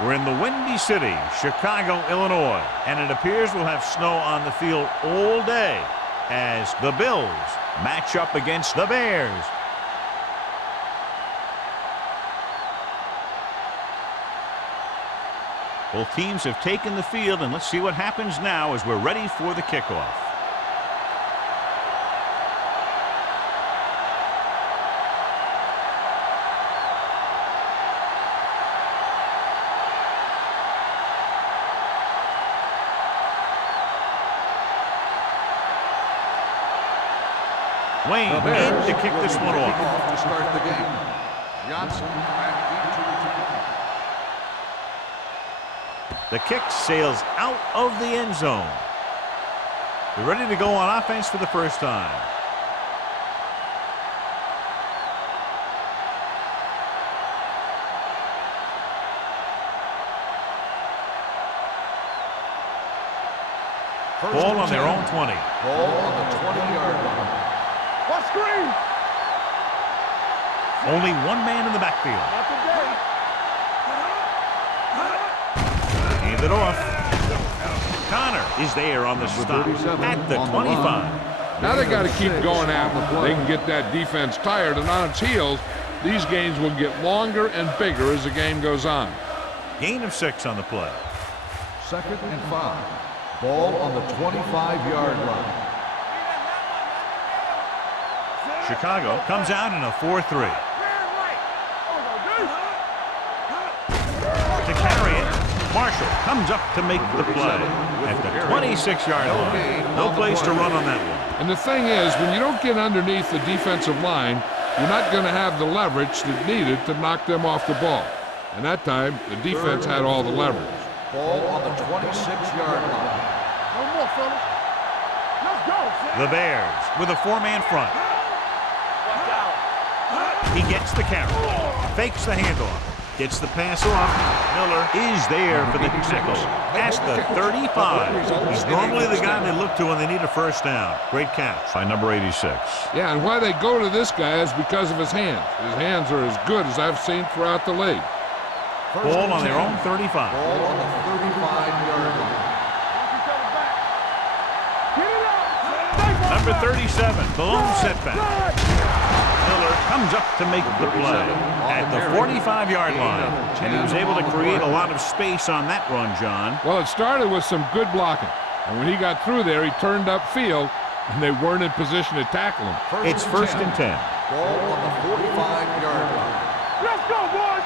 We're in the Windy City, Chicago, Illinois, and it appears we'll have snow on the field all day as the Bills match up against the Bears. Both teams have taken the field, and let's see what happens now as we're ready for the kickoff. Wayne in to kick this one off. To start the game. Johnson back into the kick sails out of the end zone. They're ready to go on offense for the first time. Ball on their own 20. Ball on the 20-yard line. What screen? Only one man in the backfield. Hand it off. Connor is there on the stop at the 25. Now they got to keep going after it. They can get that defense tired, and on its heels, these games will get longer and bigger as the game goes on. Gain of 6 on the play. 2nd and 5. Ball on the 25-yard line. Chicago comes out in a 4-3. To carry it, Marshall comes up to make the play at the 26-yard line. No place to run on that one. And the thing is, when you don't get underneath the defensive line, you're not going to have the leverage that's needed to knock them off the ball. And that time, the defense had all the leverage. Ball on the 26-yard line. No more, fellas. Let's go. The Bears with a 4-man front. He gets the carry, fakes the handoff, gets the pass off. Miller is there for the tackle at the 35. He's normally the guy they look to when they need a first down. Great catch by number 86. Yeah, and why they go to this guy is because of his hands. His hands are as good as I've seen throughout the league. Ball on their own 35. Ball on the 35-yard line. Number 37, the lone setback. Miller comes up to make the play at the 45-yard line. And he was able to create a lot of space on that run, John. Well, it started with some good blocking. And when he got through there, he turned upfield, and they weren't in position to tackle him. It's 1st and 10. Ball on the 45-yard line. Let's go, boys.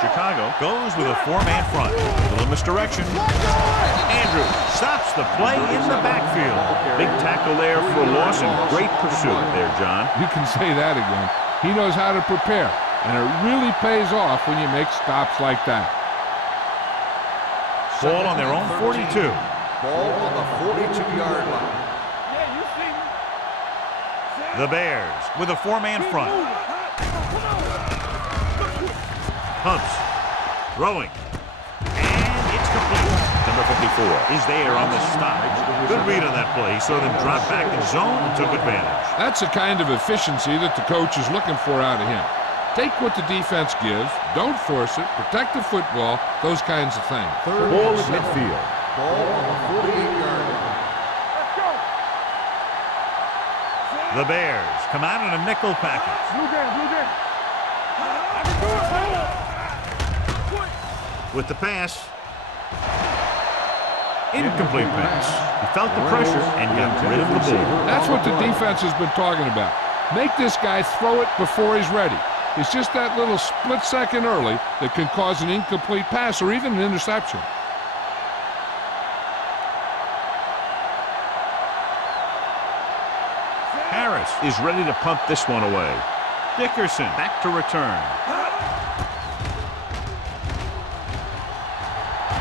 Chicago goes with a 4-man front. A little misdirection. Andrews stops the play in the backfield. Big tackle there for a loss and great pursuit there, John. You can say that again. He knows how to prepare, and it really pays off when you make stops like that. Ball on their own 42. Ball on the 42-yard line. Yeah, you see me. The Bears with a 4-man front. Pumps, throwing, and it's complete. Number 54 is there on the stop. Good read on that play. He saw them drop back in zone and took advantage. That's the kind of efficiency that the coach is looking for out of him. Take what the defense gives, don't force it, protect the football, those kinds of things. Ball at midfield. Ball on the 48-yard line. Let's go. The Bears come out in a nickel package. Blue game, blue game. I can do it, man. With the pass. Incomplete pass. He felt the pressure and got rid of the ball. That's what the defense has been talking about. Make this guy throw it before he's ready. It's just that little split second early that can cause an incomplete pass or even an interception. Harris is ready to punt this one away. Dickerson back to return.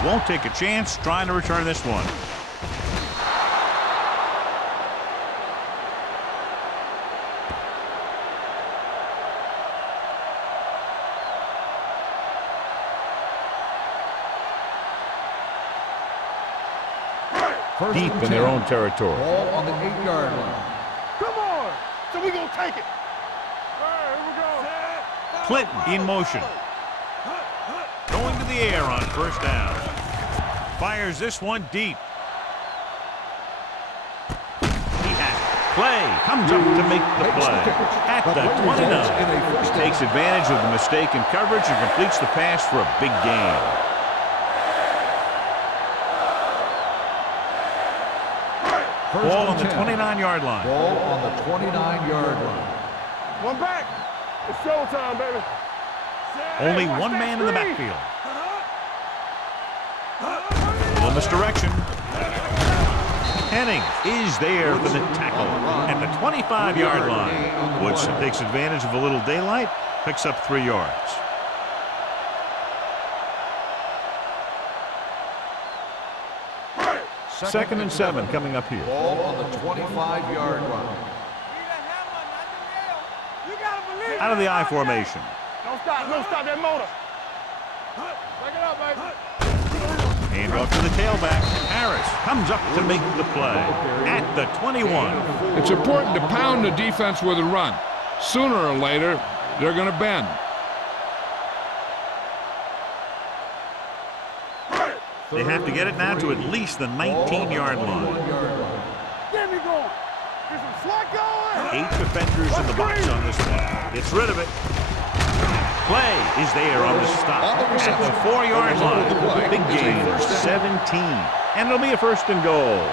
Won't take a chance trying to return this one. Deep in their own territory. Ball on the 8-yard line. Come on. So we gonna take it. All right, here we go. Clinton in motion. the air on first down. Fires this one deep. He has it. Play comes up to make the play at the 29. He takes advantage of the mistake in coverage and completes the pass for a big gain. Ball on the 29-yard line. Ball on the 29-yard line. One back. It's showtime, baby. Only one man in the backfield. Little misdirection. Henning is there for the tackle at the 25-yard line. Woodson takes advantage of a little daylight, picks up 3 yards. Second and 7 coming up here. Ball on the 25-yard line. Out of the I formation. Don't stop that motor. Take it up, baby. Hand off to the tailback. Harris comes up to make the play at the 21. It's important to pound the defense with a run. Sooner or later, they're going to bend. They have to get it now to at least the 19-yard line. Get me going. Get some slack going. 8 defenders in the box on this one. Gets rid of it. Play is there on the stop at the 4-yard line. Big gain of 17. And it'll be a first and goal.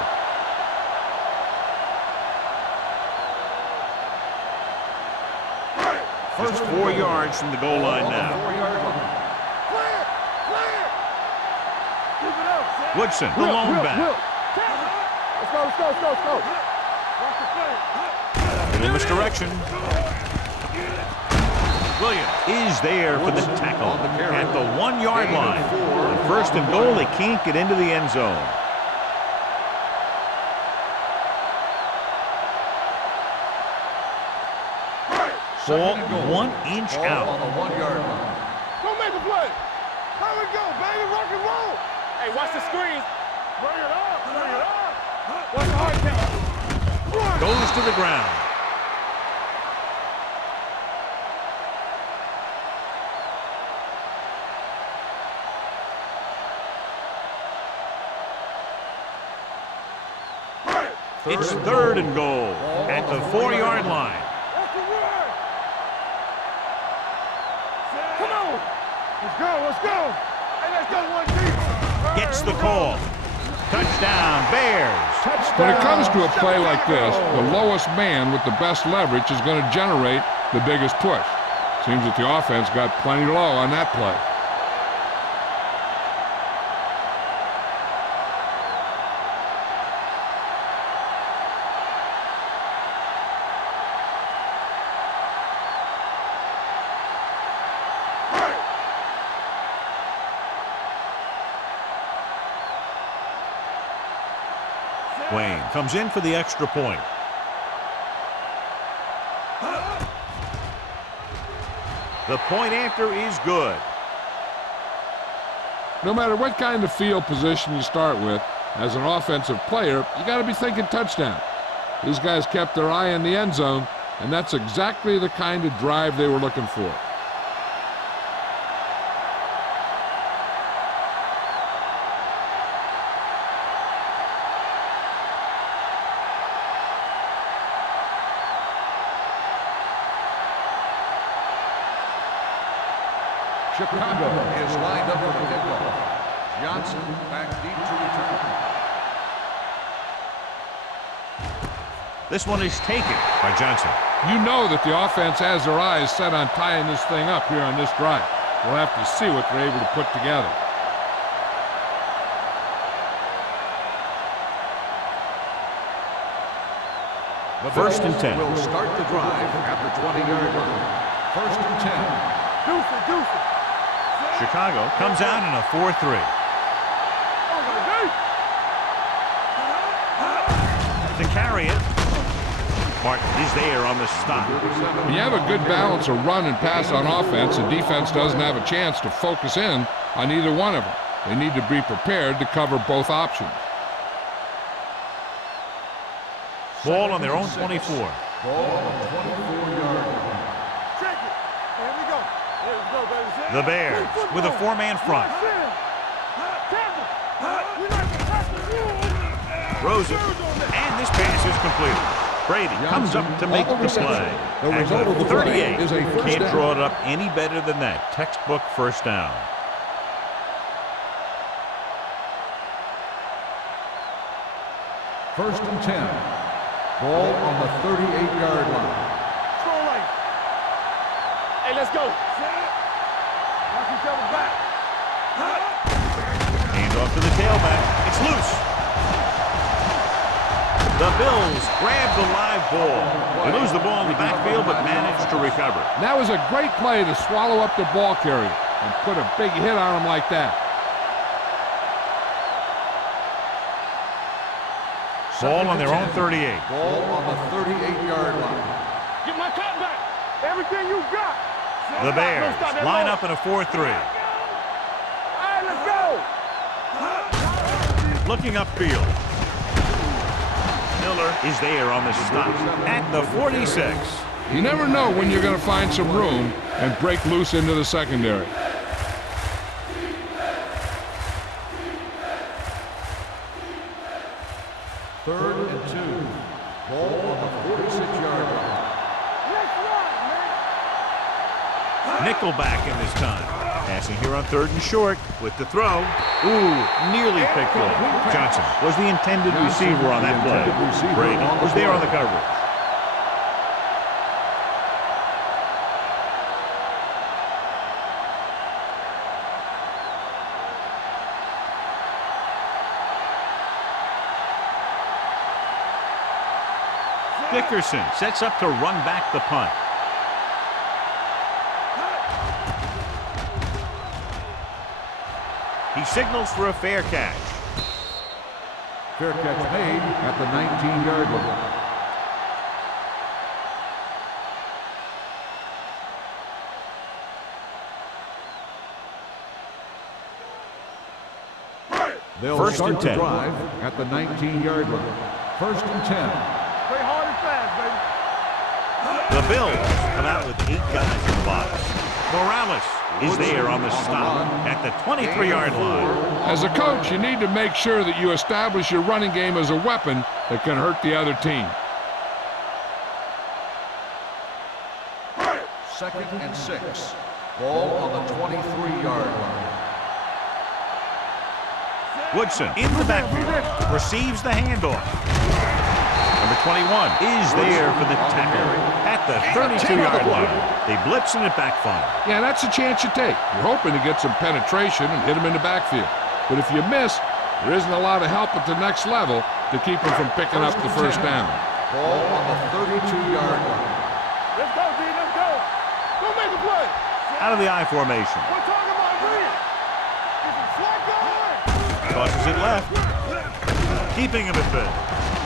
Just 4 yards from the goal line now. Clear. Keep it up. Woodson, the lone back. Let's go. Watch the play. Little misdirection. Williams is there for the tackle at the 1-yard line. On first and goal, they can't get into the end zone. Ball 1 inch out. On the 1-yard line. Don't make a play. Here we go, baby. Rock and roll. Hey, watch the screen. Bring it up. Watch the hard count. Goes to the ground. It's third and goal at the 4-yard line. That's the word. Come on. Let's go. Hey, let's go one deep. Gets the call. Touchdown, Bears. When it comes to a play like this, the lowest man with the best leverage is going to generate the biggest push. Seems that the offense got plenty low on that play. Wayne comes in for the extra point. The point after is good. No matter what kind of field position you start with, as an offensive player, you got to be thinking touchdown. These guys kept their eye on the end zone, and that's exactly the kind of drive they were looking for. Chicago is lined up for the kickoff. Johnson back deep to return. This one is taken by Johnson. You know that the offense has their eyes set on tying this thing up here on this drive. We'll have to see what they're able to put together. The First and 10. will start the drive at the 20-yard line. First and 10. Deuce it. Chicago comes out in a 4-3. To carry it. Martin is there on the stop. When you have a good balance of run and pass on offense, the defense doesn't have a chance to focus in on either one of them. They need to be prepared to cover both options. Ball on their own 24. Ball on the 24-yard line. Check it. Here we go. The Bears with a four-man front. Throws it, and this pass is completed. Brady comes up to make the play. And the 38 can't draw it up any better than that. Textbook first down. First and 10. Ball on the 38-yard line. Hey, let's go. Watch each other back. Hands off to the tailback. It's loose. The Bills grab the live ball. They lose the ball in the backfield, but manage to recover. That was a great play to swallow up the ball carrier and put a big hit on him like that. Ball on their own 38. Ball on the 38-yard line. Get my cut back. Everything you got. The Bears line up in a 4-3. All right, let's go. Looking upfield. Miller is there on the stop at the 46. You never know when you're going to find some room and break loose into the secondary. Third and 2. Ball on the 46-yard line. Nickelback in this time. Passing here on 3rd and short with the throw. Ooh, nearly picked off. Johnson was the intended receiver on that play. Brady was there on the coverage. Dickerson sets up to run back the punt. He signals for a fair catch. Fair catch made at the 19-yard line. They'll First start and the 10. drive at the 19-yard line. First and 10. Play hard and fast, baby. The Bills come out with 8 guys in the box. Morales is there on the stop at the 23-yard line. As a coach, you need to make sure that you establish your running game as a weapon that can hurt the other team. Second and 6. Ball on the 23-yard line. Woodson in the backfield receives the handoff. Number 21 is there for the tackle at the 32-yard line. They blitz and it backfires. Yeah, that's a chance you take. You're hoping to get some penetration and hit him in the backfield. But if you miss, there isn't a lot of help at the next level to keep him from picking up the first down. Ball on the 32-yard line. Let's go, D. Let's go. Go make a play. Out of the I formation. We're talking about real. This is slack going. Tosses it left. Keeping him at bay.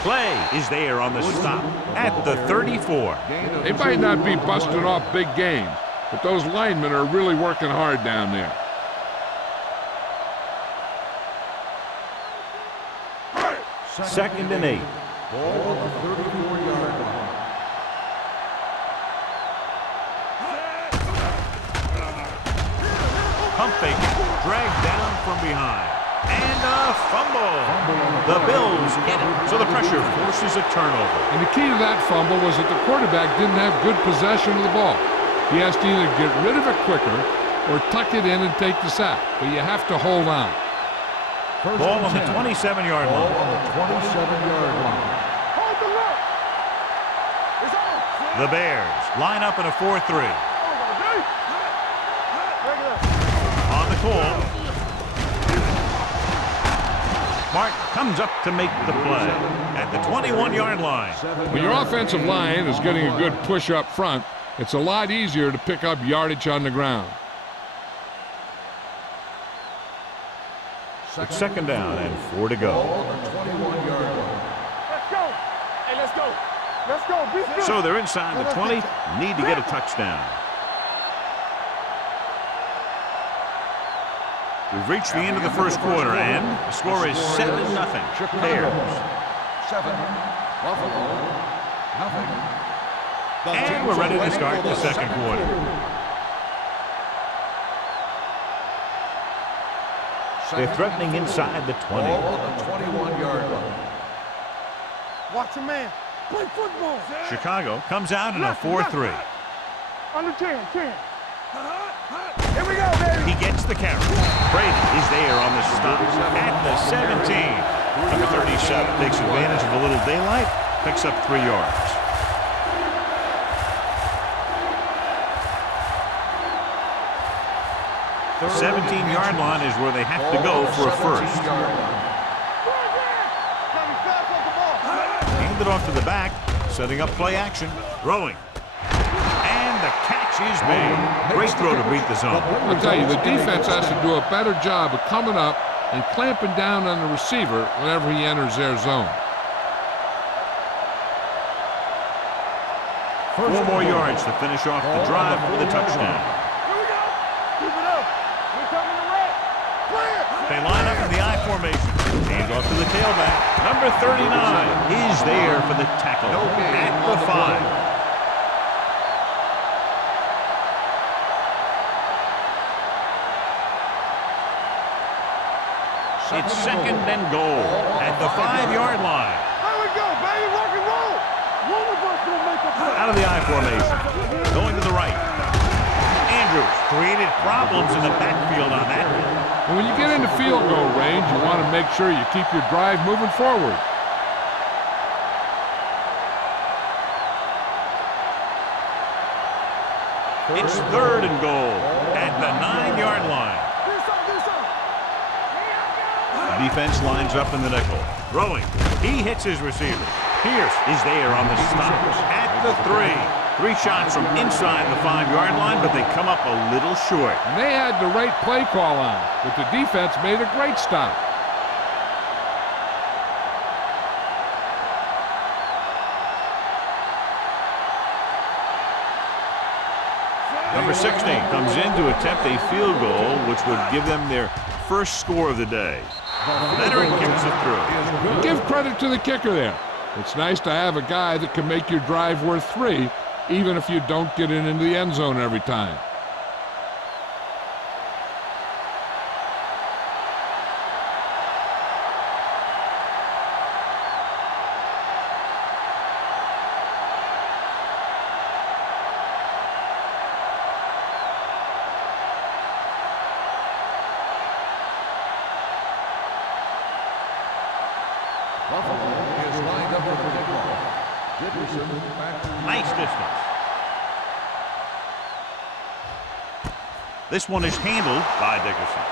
Play is there on the stop at the 34. They might not be busting off big games, but those linemen are really working hard down there. Second and 8. Ball on the 34-yard line. Pump fake, dragged down from behind. And a fumble. The Bills get it, so the pressure forces a turnover. And the key to that fumble was that the quarterback didn't have good possession of the ball. He has to either get rid of it quicker or tuck it in and take the sack. But you have to hold on. Ball on the 27-yard Ball line. on the 27-yard line. Hold the look. It's on. The Bears line up in a 4-3. On the call. Martin comes up to make the play at the 21-yard line. When your offensive line is getting a good push up front, it's a lot easier to pick up yardage on the ground. It's second down and 4 to go. Ball on the 21-yard line. Let's go. Hey, let's go. Let's go. Be good. So they're inside the 20, need to get a touchdown. We've reached the end of the first quarter, and the score is 7-0. Bears. 7. Buffalo. Nothing. And we're ready to start the second quarter. They're threatening inside the 20. Ball on the 21-yard line. Watch a man. Play football. Chicago comes out in a 4-3. Under 10, 10. Here we go, baby. He gets the carry. Brady is there on the stop at the 17. Number 37 takes advantage of a little daylight, picks up 3 yards. The 17-yard line is where they have to go for a first. Handed off to the back, setting up play action, throwing. And the catch is made. Great throw to beat the zone. I'll tell you, the defense has to do a better job of coming up and clamping down on the receiver whenever he enters their zone. 4 more yards to finish off the drive for the touchdown. Here we go. Keep it up. We're coming to red. Clear. They line up in the I formation. Hands off to the tailback. Number 39 is there for the tackle at the 5. It's second and goal at the 5-yard line. There we go, baby. Rock and roll. One of us will make a play. Out of the I formation. Going to the right. Andrews created problems in the backfield on that. And when you get into field goal range, you want to make sure you keep your drive moving forward. It's third and goal at the 9-yard line. The defense lines up in the nickel. Throwing. He hits his receiver. Pierce is there on the stop at the 3. 3 shots from inside the 5-yard line, but they come up a little short. And they had the right play call on, but the defense made a great stop. Number 16 comes in to attempt a field goal, which would give them their first score of the day. Veteran kicks it through. Give credit to the kicker there. It's nice to have a guy that can make your drive worth 3, even if you don't get it into the end zone every time. Nice distance. This one is handled by Dickerson.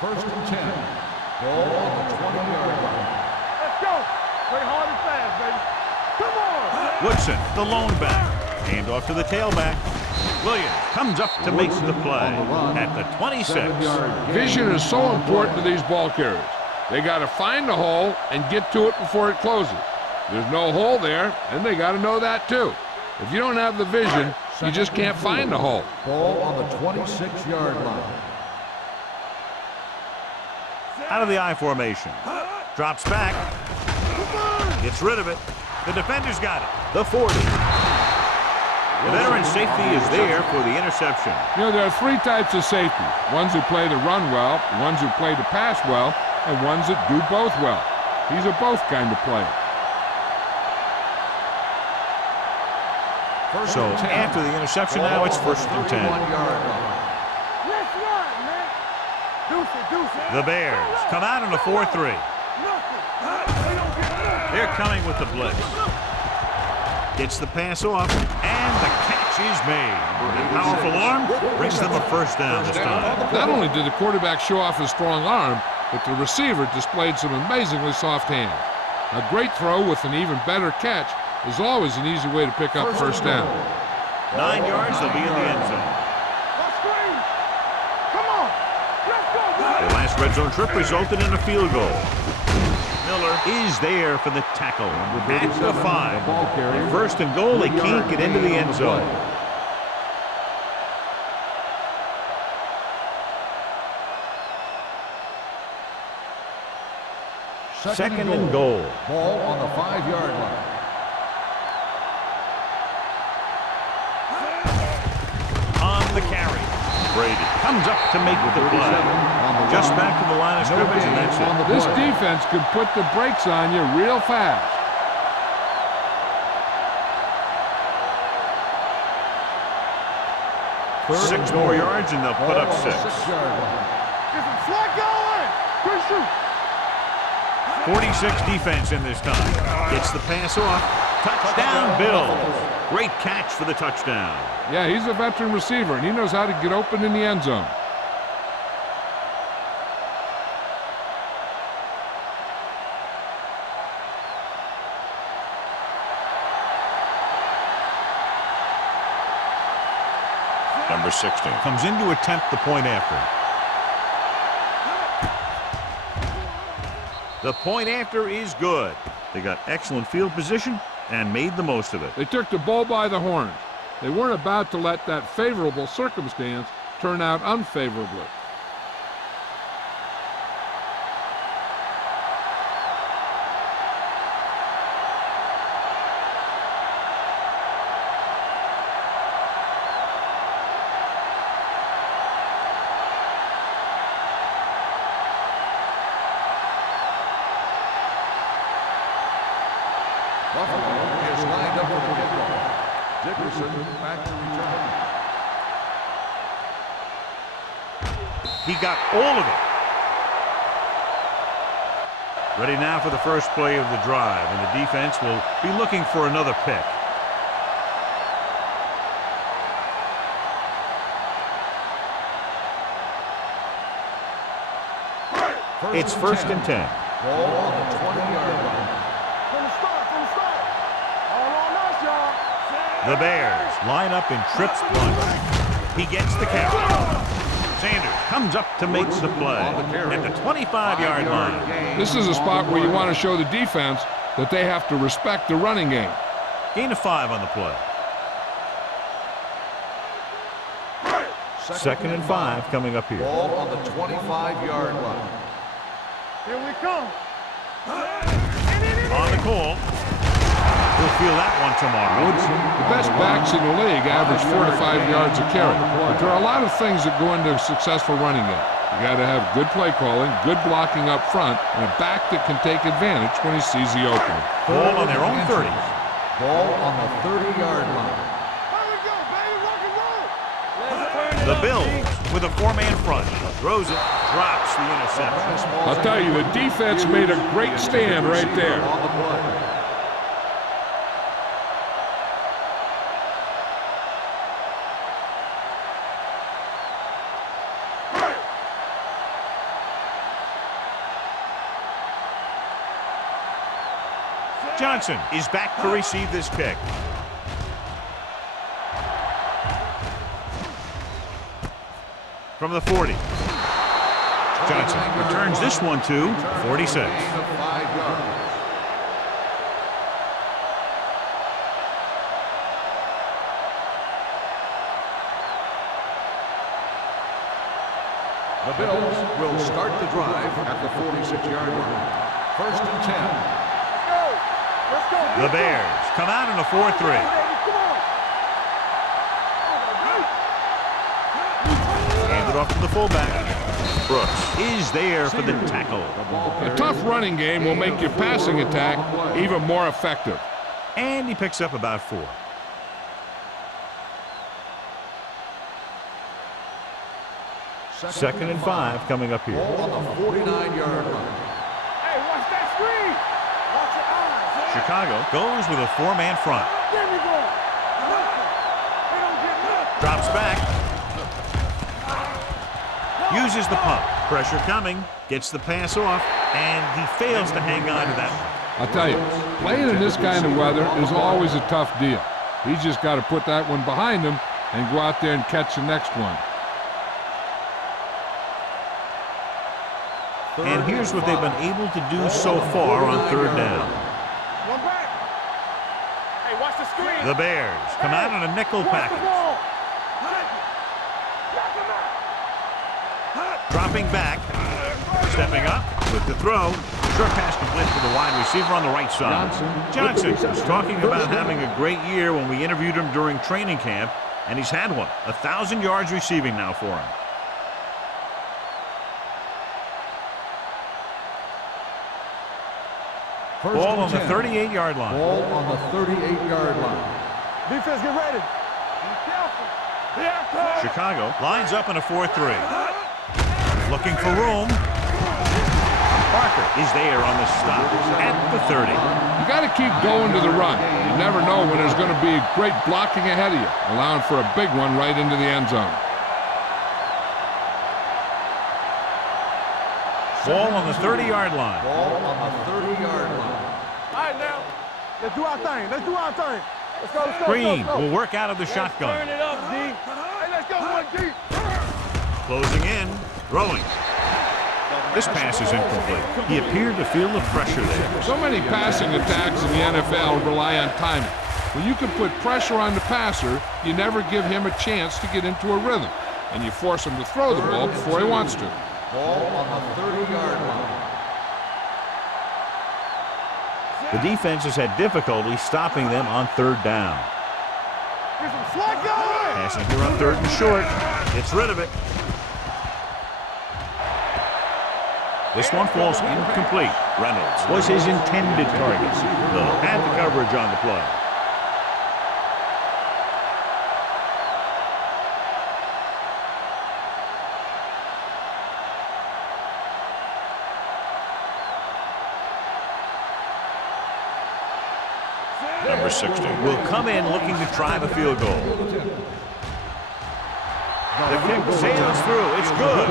First and 10. Ball on the 20-yard line. Let's go. Play hard and fast, baby. Come on. Woodson, the lone back. Hand off to the tailback. Williams comes up to make the play at the 26. Vision is so important to these ball carriers. They got to find the hole and get to it before it closes. There's no hole there, and they got to know that too. If you don't have the vision, you just can't find the hole. Ball on the 26-yard line. Out of the I formation. Drops back. Gets rid of it. The defender's got it. The 40. The veteran safety is there for the interception. You know, there are 3 types of safety. Ones who play to run well, ones who play to pass well, and ones that do both well. He's a both kind of player. So after the interception, now it's first and 10. Let's run, man. Deuce it. The Bears come out in a 4-3. They're coming with the blitz. Gets the pass off, and the catch is made. A powerful arm brings them a first down this time. Not only did the quarterback show off his strong arm, but the receiver displayed some amazingly soft hands. A great throw with an even better catch is always an easy way to pick up first down. 9 yards, they'll be in the end zone. Come on. Let's go, boy. The last red zone trip resulted in a field goal. Miller is there for the tackle at the 5. First and goal, they can't get into the end zone. Second and goal. Ball on the 5-yard line. On the carry. Brady comes up to make the play. Just back to the line of scrimmage, and that's it. This defense could put the brakes on you real fast. 6 more yards, and they'll put up 6. Get some slack going. Good shoot. 46 defense in this time. Gets the pass off. Touchdown, Bills. Great catch for the touchdown. Yeah, he's a veteran receiver, and he knows how to get open in the end zone. Number 16 comes in to attempt the point after. The point after is good. They got excellent field position and made the most of it. They took the bull by the horns. They weren't about to let that favorable circumstance turn out unfavorably. Buffalo is lined up for the kickoff. Dickerson back to return. He got all of it. Ready now for the first play of the drive, and the defense will be looking for another pick. It's first and 10. Ball on the 20-yard line. From the start. All on us, y'all. The Bears line up in trips bunch. He gets the carry. Sanders comes up to make the play at the 25-yard line. This is a spot where you want to show the defense that they have to respect the running game. Gain of 5 on the play. Second and 5 coming up here. Ball on the 25-yard line. Here we come. On the call. We'll feel that one tomorrow. The best backs in the league average 4 to 5 yards a carry. But there are a lot of things that go into a successful running game. You got to have good play calling, good blocking up front, and a back that can take advantage when he sees the opening. Ball on their own 30. Ball on the 30-yard line. Here we go, baby. Rock and roll. The Bills with a 4-man front. Throws it, drops the interception. I'll tell you, the defense made a great stand right there. On the play. Johnson is back to receive this kick. From the 40. Johnson returns this one to 46. Gain of 5 yards. The Bills will start the drive at the 46-yard line. First and 10. Let's go. The Bears come out in a 4-3. Handed off to the fullback. Brooks is there for the tackle. A tough running game will make your passing attack even more effective. And he picks up about 4. Second and 5 coming up here. Ball on the 49-yard line. Hey, watch that screen. Watch your eyes. Chicago goes with a 4-man front. There we go. They don't get nothing. Drops back. Uses the pump. Pressure coming. Gets the pass off. And he fails to hang on to that one. I'll tell you, playing in this kind of weather is always a tough deal. He's just got to put that one behind him and go out there and catch the next one. And here's what they've been able to do so far on 3rd down. One back. Hey, watch the screen. The Bears come out on a nickel Watch the package. ball. Dropping back. Stepping up with the throw. Short pass complete to the wide receiver on the right side. Johnson was talking about having a great year when we interviewed him during training camp, and he's had one. 1,000 yards receiving now for him. Ball on the 38-yard line. Ball on the 38-yard line. Defense, get ready. Be careful. Chicago lines up in a 4-3. Looking for room. Parker is there on the stop at the 30. You got to keep going to the run. You never know when there's going to be great blocking ahead of you, allowing for a big one right into the end zone. Ball on the 30-yard line. Ball on the 30-yard line. All right, now. Let's do our thing. Let's do our thing. Let's go, let's go, Green let's go. will work out of the shotgun. Turn it up, D. Hey, let's go, 1 deep. Closing in, throwing. This pass is incomplete. He appeared to feel the pressure there. So many passing attacks in the NFL rely on timing. When you can put pressure on the passer, you never give him a chance to get into a rhythm, and you force him to throw the ball before he wants to. Ball on the 30-yard line. The defense has had difficulty stopping them on third down. Get some slack going. Passing here on third and short. Gets rid of it. This one falls incomplete. Reynolds was his intended target. They'll have the coverage on the play. Number 60 will come in looking to try the field goal. The kick sails through. It's good.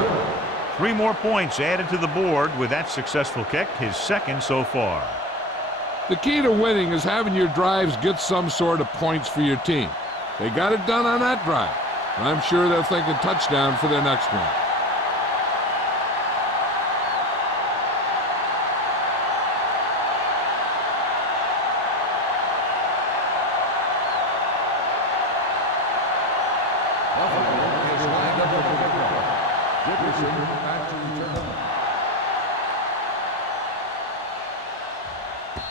3 more points added to the board with that successful kick, his second so far. The key to winning is having your drives get some sort of points for your team. They got it done on that drive, and I'm sure they're thinking touchdown for their next one.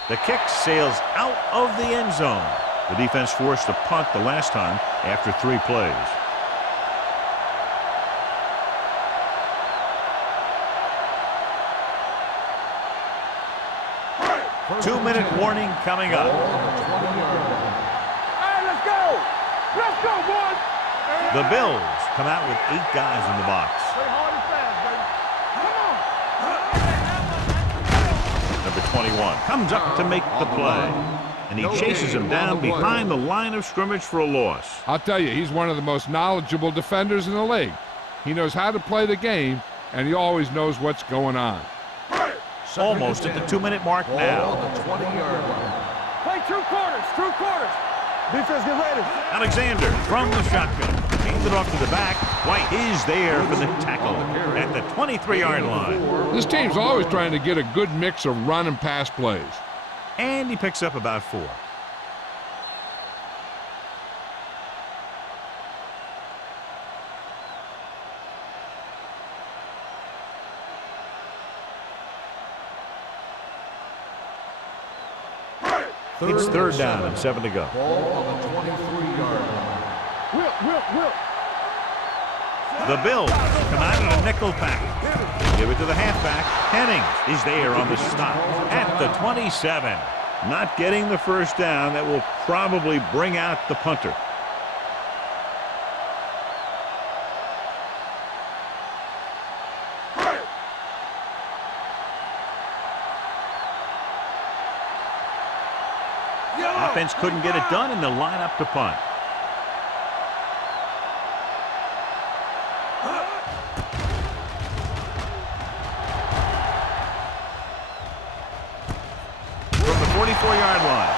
The kick sails out of the end zone. The defense forced a punt the last time after 3 plays. Two-minute warning coming up. All right, let's go. Let's go, boys. The Bills come out with 8 guys in the box. Play hard and fast, baby. Come on. Number 21 comes up to make the play, and he chases him down behind the line of scrimmage for a loss. I'll tell you, he's one of the most knowledgeable defenders in the league. He knows how to play the game, and he always knows what's going on. Almost at the 2-minute mark now. Play true quarters, true quarters. Defense, get ready. Alexander from the shotgun. Hands it off to the back. White is there for the tackle at the 23-yard line. This team's always trying to get a good mix of run and pass plays. And he picks up about 4. It's 3rd down and 7 to go. Ball on the 23-yard line. Whip. The Bills come out in a nickel package. They give it to the halfback. Hennings is there on the stop at the 27. Not getting the first down. That will probably bring out the punter. Offense couldn't get it done, and they'll line up to punt. From the 44-yard line.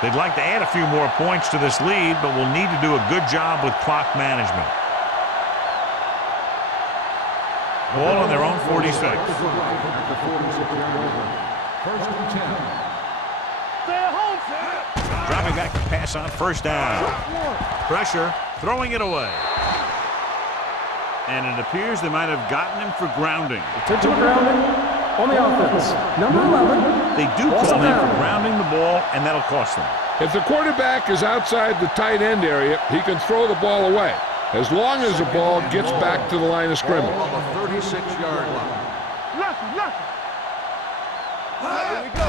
They'd like to add a few more points to this lead, but will need to do a good job with clock management. Ball on their own 46. First and 10. Stay at home. Dropping back to pass on 1st down. Pressure, throwing it away. And it appears they might have gotten him for grounding. Intentional grounding on the offense. Number 11. They do call him for grounding the ball, and that'll cost them. If the quarterback is outside the tight end area, he can throw the ball away, as long as the ball gets back to the line of scrimmage. On the 36-yard line.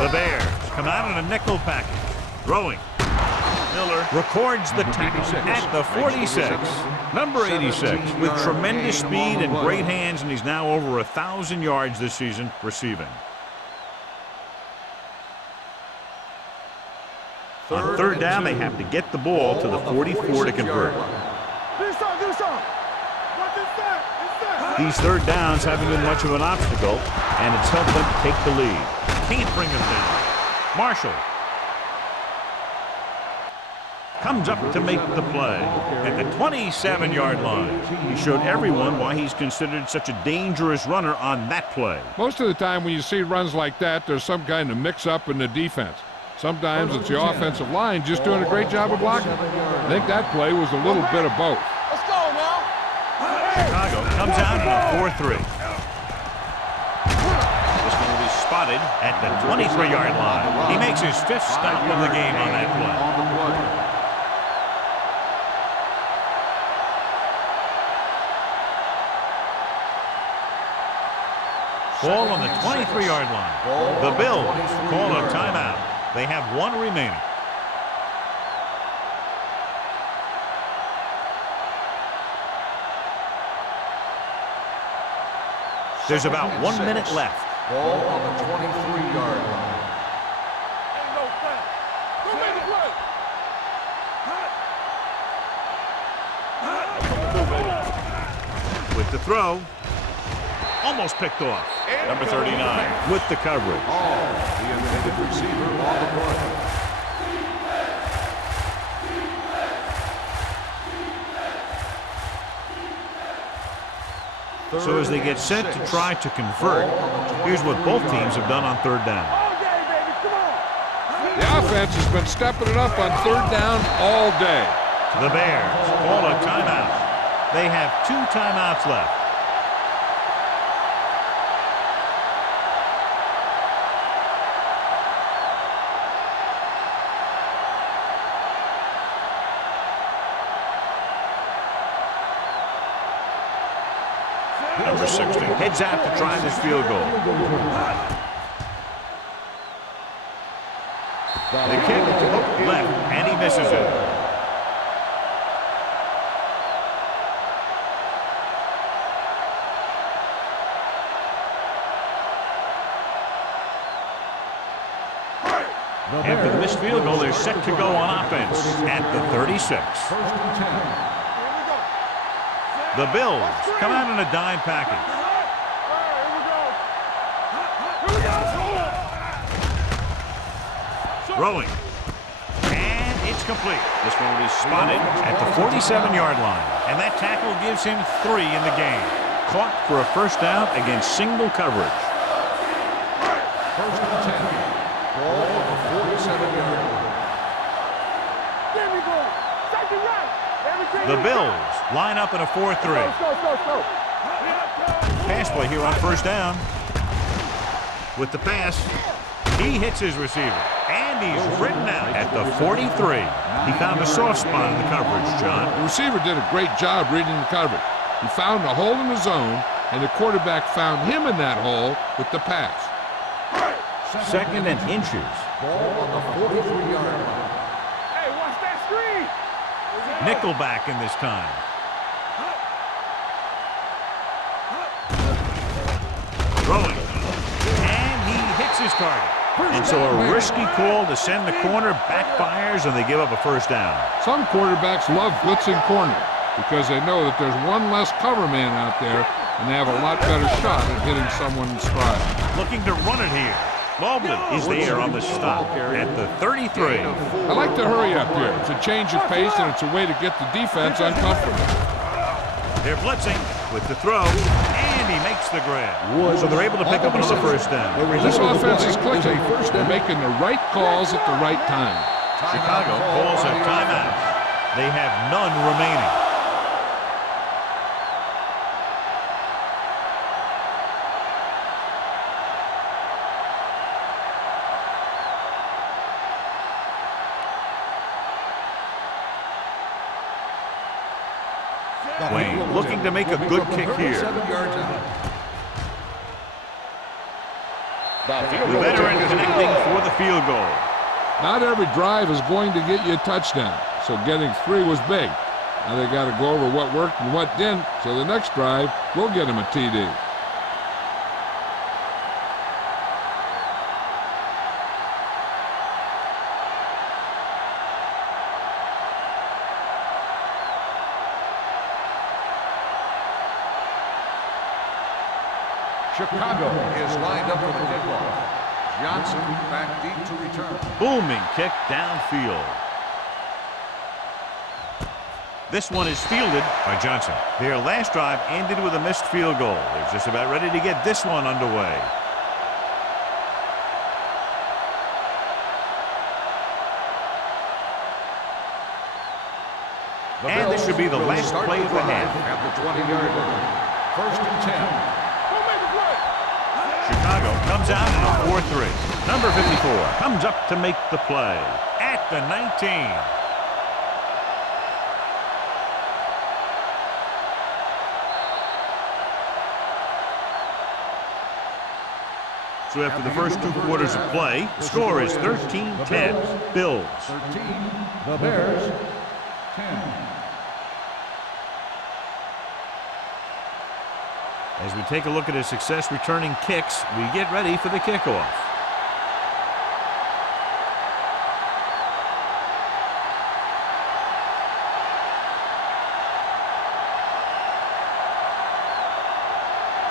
The Bears come out in a nickel package. Throwing. Miller records the tackle at the 46. Number 86 with tremendous speed and great hands, and he's now over 1,000 yards this season receiving. On third down, they have to get the ball to the 44 to convert. These third downs haven't been much of an obstacle, and it's helped them take the lead. Can't bring them down. Marshall comes up to make the play at the 27-yard line. He showed everyone why he's considered such a dangerous runner on that play. Most of the time when you see runs like that, there's some kind of mix-up in the defense. Sometimes it's the offensive line just doing a great job of blocking. I think that play was a little bit of both. Let's go now. Chicago comes out in a 4-3. This one will be spotted at the 23-yard line. He makes his 5th stop of the game on that play. Ball on the 23-yard line. The Bills call a timeout. They have 1 remaining. There's about 1 minute left. Ball on the 23-yard line. With the throw. Almost picked off. Number 39 with the coverage. The intended receiver on the play. So as they get set to try to convert, here's what both teams have done on third down. The offense has been stepping it up on third down all day. The Bears call a timeout. They have 2 timeouts left. Number 60 heads out to try this field goal. The kick left, and he misses it. After the missed field goal, they're set to go on offense at the 36. The Bills come out in a dime package. Throwing. And it's complete. This one will be spotted at the 47-yard line. And that tackle gives him 3 in the game. Caught for a first down against single coverage. First and 10. Ball on the 47-yard line. The Bills line up in a 4-3. Pass play here on first down. With the pass, he hits his receiver. And he's written out at the 43. He found a soft spot in the coverage, John. The receiver did a great job reading the coverage. He found a hole in the zone, and the quarterback found him in that hole with the pass. Second and inches. Ball on the 43-yard line. Hey, watch that screen. Nickelback in this time. Throwing. And he hits his target. And so a risky call to send the corner backfires, and they give up a first down. Some quarterbacks love blitzing corner because they know that there's one less cover man out there, and they have a lot better shot at hitting someone in stride. Looking to run it here. Baldwin is there on the stop at the 33. I like to hurry up here. It's a change of pace, and it's a way to get the defense uncomfortable. They're blitzing with the throw, and he makes the grab. So they're able to pick up another first down. This offense is clicking. They're making the right calls at the right time. Chicago calls a timeout. They have none remaining. Wayne looking to make a good kick here. 7 yards out. The veteran connecting for the field goal. Not every drive is going to get you a touchdown, so getting 3 was big. Now they got to go over what worked and what didn't, so the next drive will get him a TD. Chicago is lined up for the kickoff. Johnson back deep to return. Booming kick downfield. This one is fielded by Johnson. Their last drive ended with a missed field goal. They're just about ready to get this one underway. And this should be the last play of the half. At the 20-yard line. 1st and 10. Chicago comes out in a 4-3. Number 54 comes up to make the play at the 19. So after the first 2 quarters of play, the score is 13-10. Bills. 13. The Bears. 10. As we take a look at his success returning kicks, we get ready for the kickoff.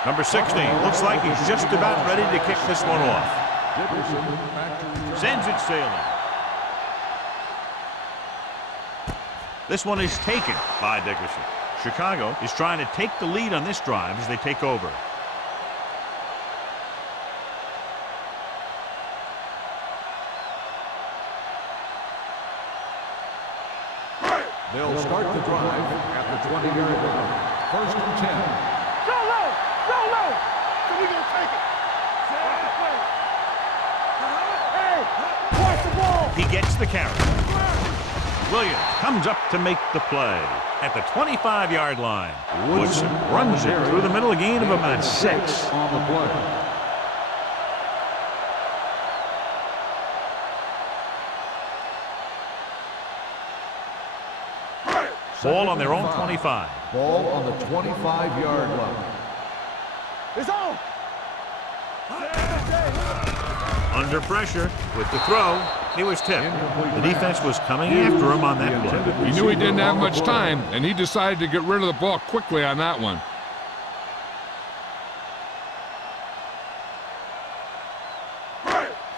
Number 16 looks like he's just about ready to kick this one off. Sends it sailing. This one is taken by Dickerson. Chicago is trying to take the lead on this drive as they take over. They'll start the drive at the 20-yard line. 1st and 10. Go low! Go low! So we're going to take it. Hey! Watch the ball! He gets the carry. Williams comes up to make the play at the 25-yard line. Woodson runs it through the middle, a gain of about 6 on the play. Ball on their own 25. Ball on the 25-yard line. It's on! Under pressure with the throw. He was tipped. The defense was coming after him on that play. He knew he didn't have much time, and he decided to get rid of the ball quickly on that one.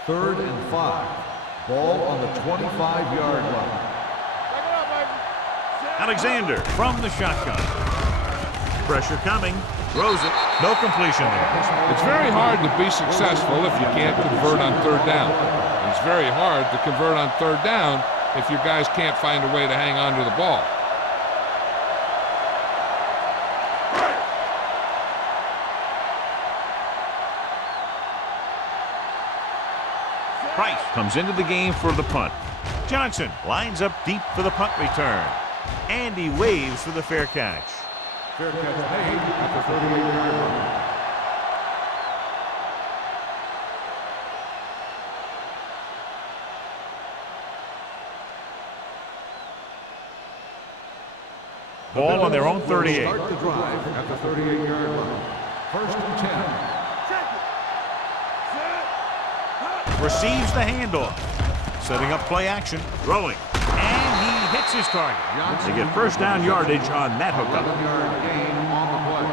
Third and 5. Ball on the 25-yard line. Alexander from the shotgun. Pressure coming. Throws it. No completion there. It's very hard to be successful if you can't convert on 3rd down. And it's very hard to convert on 3rd down if your guys can't find a way to hang on to the ball. Price comes into the game for the punt. Johnson lines up deep for the punt return. And he waves for the fair catch. Fair catch made at the 38-yard line. Ball on their own 38. Start the drive at the 38-yard line. 1st and 10. Receives the handoff. Setting up play action. Throwing. And he hits his target. They get first down yardage on that hookup. 11-yard gain on the play.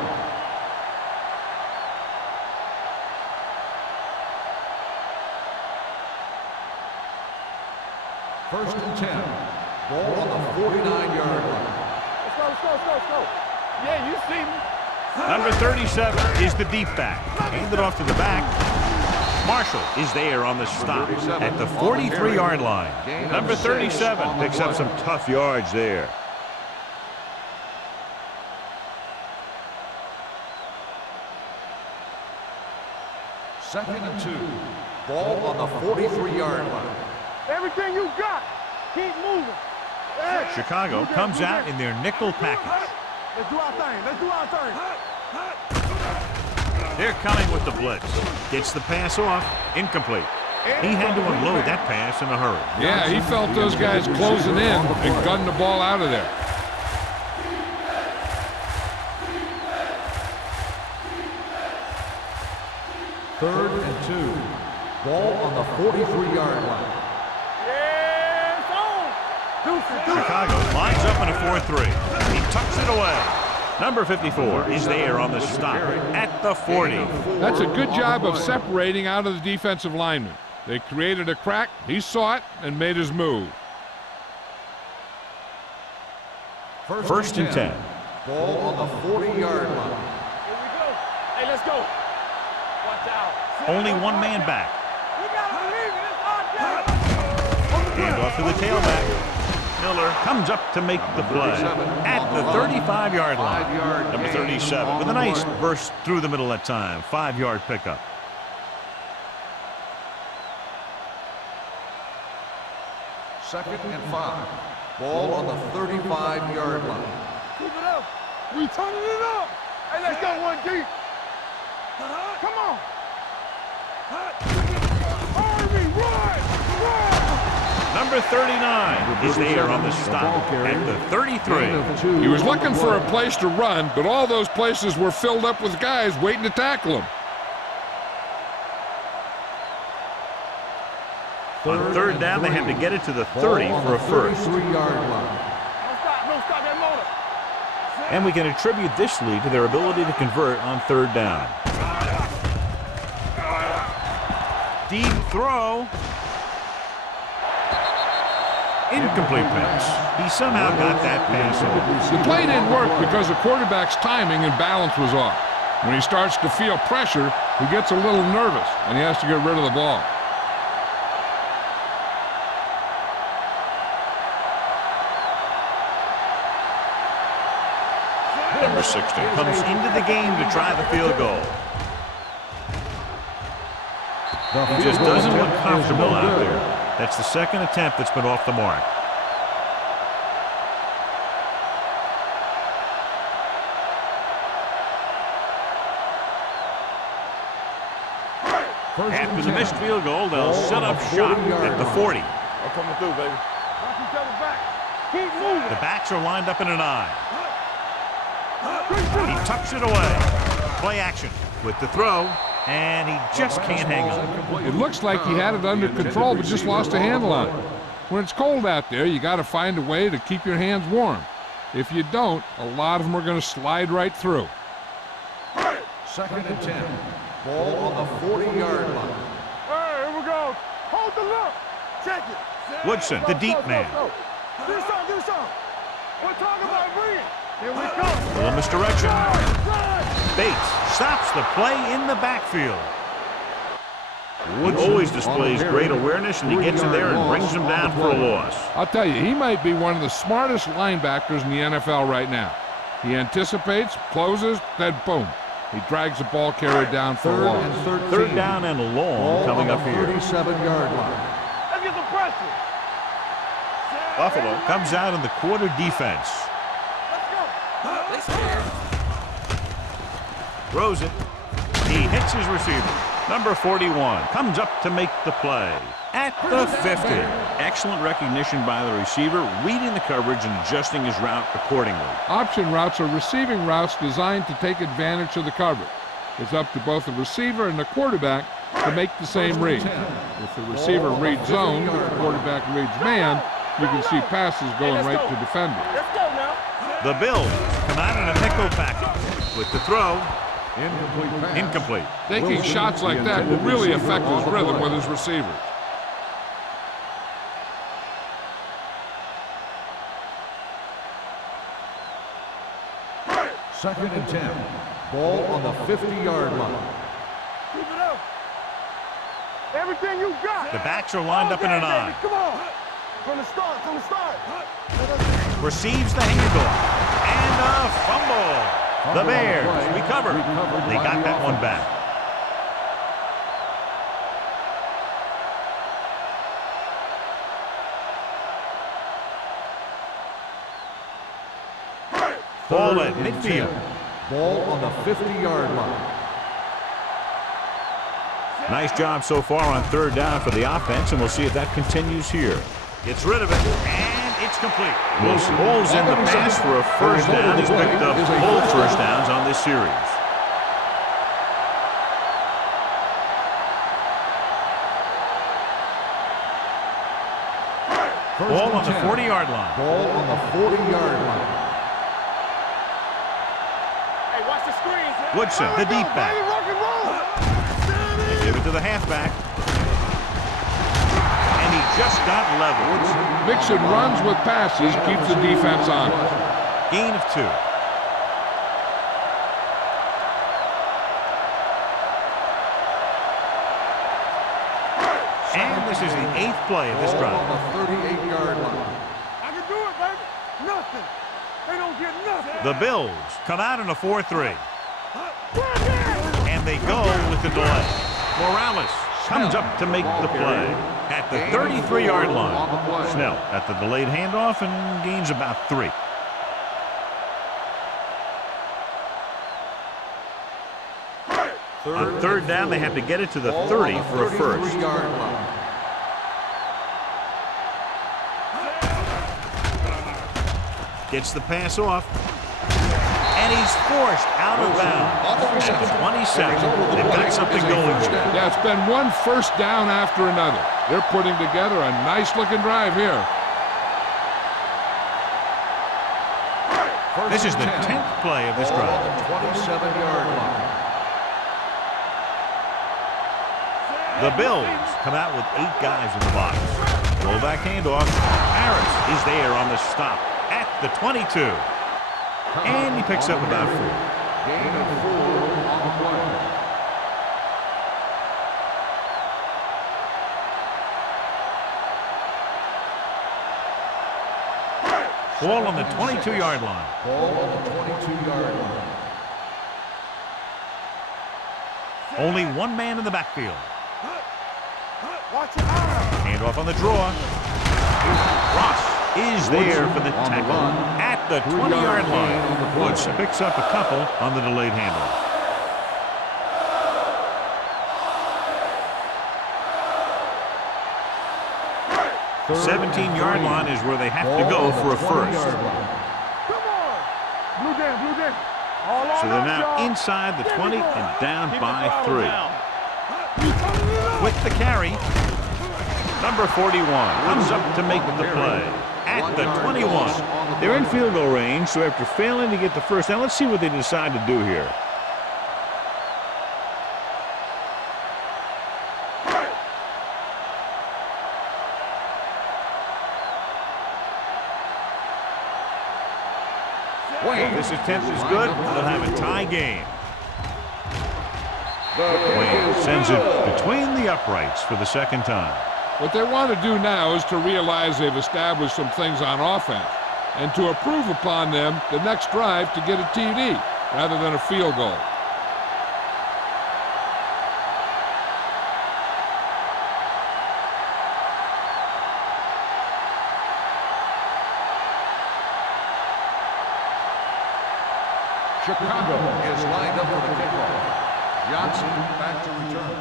1st and 10. Ball on the 49-yard line. Let's go. Yeah, you see me. Number 37 is the deep back. Handed off to the back. Marshall is there on the stop at the 43-yard line. Number 37 picks up some tough yards there. Second and 2. Ball on the 43-yard line. Everything you got. Keep moving. Hey. Chicago comes out in their nickel package. Let's do our thing. Let's do our thing. They're coming with the blitz. Gets the pass off. Incomplete. He had to unload that pass in a hurry. Yeah, he felt those guys closing in and gunned the ball out of there. Third and 2. Ball on the 43-yard line. Yes, on. Chicago lines up in a 4-3. He tucks it away. Number 54 is there on the stop at the 40. That's a good job of separating out of the defensive lineman. They created a crack, he saw it, and made his move. First and 10. Ball on the 40-yard line. Here we go. Hey, let's go. Watch out. Only one man back. We gotta believe it. It's our job. Hand off to the tailback. Miller comes up to make the play at the 35-yard line. Number 37 with a nice burst through the middle that time. 5-yard pickup. Second and 5. Ball on the 35-yard line. Keep it up. We turning it up. Hey, let's go one deep. Come on. Army, run! Number 39 is there on the stop at the 33. He was looking for a place to run, but all those places were filled up with guys waiting to tackle him. On third down, they had to get it to the 30 for a first. 33-yard line. Don't stop that motor. And we can attribute this lead to their ability to convert on third down. Deep throw. Incomplete pass. He somehow got that pass off. The play didn't work because the quarterback's timing and balance was off. When he starts to feel pressure, he gets a little nervous, and he has to get rid of the ball. Number 16 comes into the game to try the field goal. He just doesn't look comfortable out there. That's the second attempt that's been off the mark. After the missed field goal, they'll set up shop at the 40. I'm coming through, baby. Watch each other back. Keep moving. The backs are lined up in an eye. He tucks it away. Play action with the throw, and he just can't hang on. It looks like he had it under control, but just lost a handle on it. When it's cold out there, you got to find a way to keep your hands warm. If you don't, a lot of them are going to slide right through. Second and 10. Ball on the 40-yard line. Hey, here we go. Hold the look. Check it. Woodson, the deep man. Do something, do something. We're talking about bringing. Here we go. Little misdirection. Bates stops the play in the backfield. He always displays great awareness, and he gets in there and brings him down for a loss. I'll tell you, he might be one of the smartest linebackers in the NFL right now. He anticipates, closes, then boom. He drags the ball carrier down for a loss. Third down and long coming up here. 37-yard line. Let's get some pressure. Buffalo comes out in the quarter defense. Throws it. He hits his receiver. Number 41 comes up to make the play at the 50. Excellent recognition by the receiver, reading the coverage and adjusting his route accordingly. Option routes are receiving routes designed to take advantage of the coverage. It's up to both the receiver and the quarterback to make the same read. If the receiver reads zone, the quarterback reads man, you can see passes going right to defenders. Let's go now. The Bills come out in a nickel package with the throw. Incomplete pass. Incomplete. Taking shots like that will really affect his rhythm with his receivers. Second and 10. Ball on the 50-yard line. Keep it up. Everything you got. The backs are lined up in an eye. Come on. From the start, from the start. Receives the handoff. And a fumble. The Bears recover. They got that one back. Ball at midfield. Ball on the 50-yard line. Nice job so far on third down for the offense, and we'll see if that continues here. Gets rid of it, and it's complete. Wilson holds in the pass for a first down. He's picked up both first downs on this series. Ball on the 40-yard line. Ball on the 40-yard line. Hey, watch the screens. Woodson, the deep back. They give it to the halfback. And he just got leveled. Mixon runs with passes, keeps the defense on. Gain of 2. And this is the 8th play of this drive. On the 38-yard line. I can do it, baby. Nothing. They don't get nothing. The Bills come out in a 4-3. And they go with the delay. Morales comes up to make the play at the 33-yard line. Snell at the delayed handoff and gains about 3. On third down, they have to get it to the 30 for a first. Gets the pass off. And he's forced out of bounds at the 27. They've got something going here. Yeah, it's been one first down after another. They're putting together a nice-looking drive here. This is the 10th play of this drive. 27-yard line. The Bills come out with 8 guys in the box. Rollback handoff. Harris is there on the stop at the 22. And he picks up about 4. Gain of 4 on the play. Ball on the 22-yard line. Ball on the 22-yard line. Only one man in the backfield. Watch your eyes. Handoff on the draw. Ross is there for the tackle at the 20-yard line. Woods picks up a couple on the delayed handoff. The 17-yard line is where they have to go for a first. Come on. Blue game, blue game. All on So they're us, now y'all. inside the Give me 20 one. and down Keep by the throttle 3. down. You coming it up. With the carry, number 41 comes up to make the play at the 21. They're in field goal range, so after failing to get the first down, let's see what they decide to do here. Wayne, this attempt is good. They'll have a tie game. Wayne sends it between the uprights for the second time. What they want to do now is to realize they've established some things on offense and to improve upon them the next drive to get a TD rather than a field goal. Chicago is lined up for the kickoff. Johnson back to return.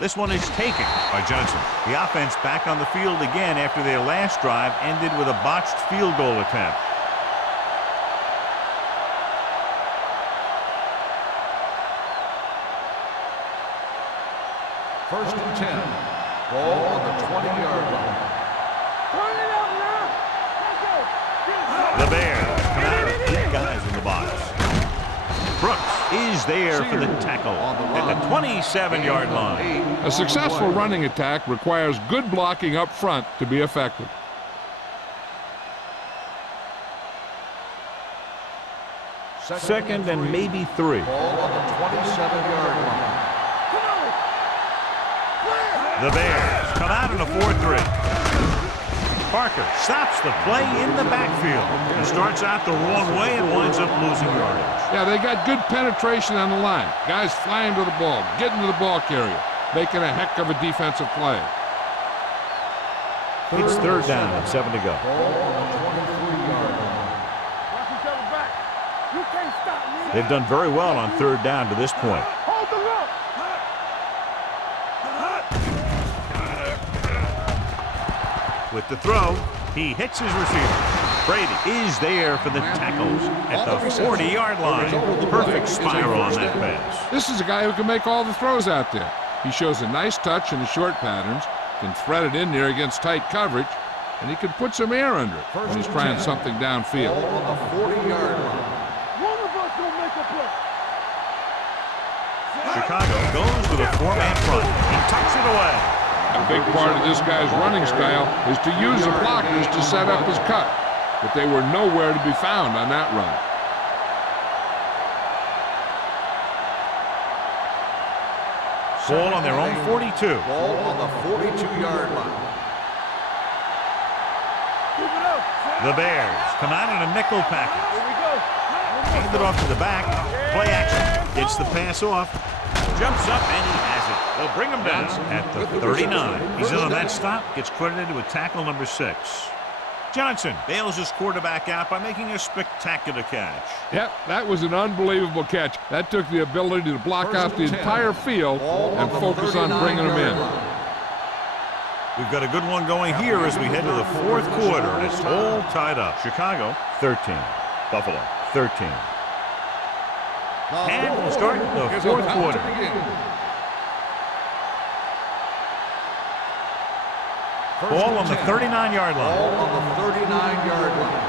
This one is taken by Johnson. The offense back on the field again after their last drive ended with a botched field goal attempt. First and 10. Ball on the 20-yard line. Turn it up now. Let's go. The Bears come out with 8 guys in the box. Brooks is there for the tackle at the 27-yard line. A successful running attack requires good blocking up front to be effective. Second and maybe 3. Ball on the 27-yard line. The Bears come out in a 4-3. Parker stops the play in the backfield. He starts out the wrong way and winds up losing yardage. Yeah, they got good penetration on the line. Guys flying to the ball, getting to the ball carrier, making a heck of a defensive play. It's third down and 7 to go. They've done very well on third down to this point. With the throw, he hits his receiver. Brady is there for the tackles at the 40-yard line. Perfect spiral on that pass. This is a guy who can make all the throws out there. He shows a nice touch in the short patterns, can thread it in there against tight coverage, and he can put some air under it when he's trying something downfield. On the 40-yard line. One of us will make a play. Chicago goes with a four-man front. He tucks it away. A big part of this guy's running style is to use the blockers to set up his cut, but they were nowhere to be found on that run. Ball on their own 42. Ball on the 42-yard line. The Bears come out in a nickel package. Hand it off to the back. Play action. Gets the pass off. Jumps up and he has it. They'll bring him down at the 39. He's in on that stop. Gets credited with tackle number 6. Johnson bails his quarterback out by making a spectacular catch. Yep, that was an unbelievable catch. That took the ability to block out the entire field and focus on bringing them in. We've got a good one going here as we head to the fourth quarter, and it's all tied up. Chicago, 13. Buffalo, 13. And we'll start the fourth quarter. Ball on the 39-yard line. Ball on the 39-yard line.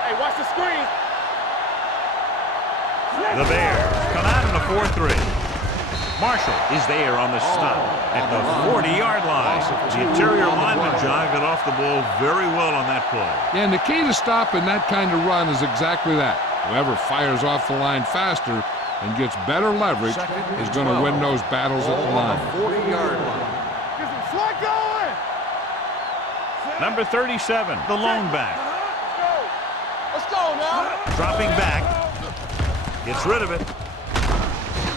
Hey, watch the screen. The Bears come out in a 4-3. Marshall is there on the stop at the 40-yard line. The interior lineman, John, got off the ball very well on that play. Yeah, and the key to stopping that kind of run is exactly that. Whoever fires off the line faster and gets better leverage is going to win those battles at the line. 40-yard line. Get some slack going. Number 37, the lone back. Let's go now. Dropping back. Gets rid of it.